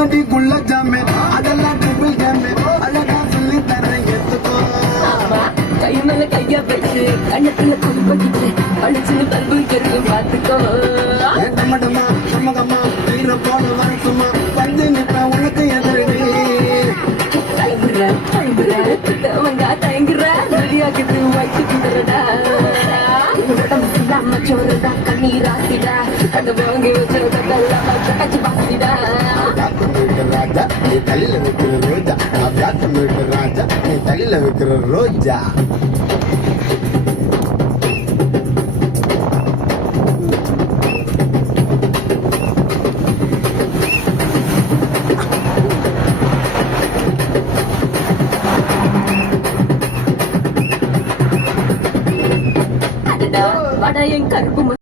தாங்கடி குள்ள ஜாமே அதெல்லாம் ட்ரிபிள் கேமே அழகா சொல்லி தரேன் எடுத்துக்கோ கை மேல கைய வச்சு கண்ணத்துல குளிப்பட்டு அழிச்சுன்னு பல்பு கருக்கும் பார்த்துக்கோ டமடமா நமகமா வீர போன வரசுமா வந்து நிப்ப உனக்கு எதிரடி தயங்குற தயங்குற ரெடியாக்குது வயிற்று குண்டுறடா உடம்பு இல்லாம சோறுடா கண்ணீராசிடா கண்டு வாங்கி வச்சிருக்கெல்லாம் கச்சு பாசிடா ராஜா நீ தலையில வைக்கிற ரோஜா அபியாசம் ராஜா நீ தலையில வைக்கிற ரோஜா வட என் கருப்பு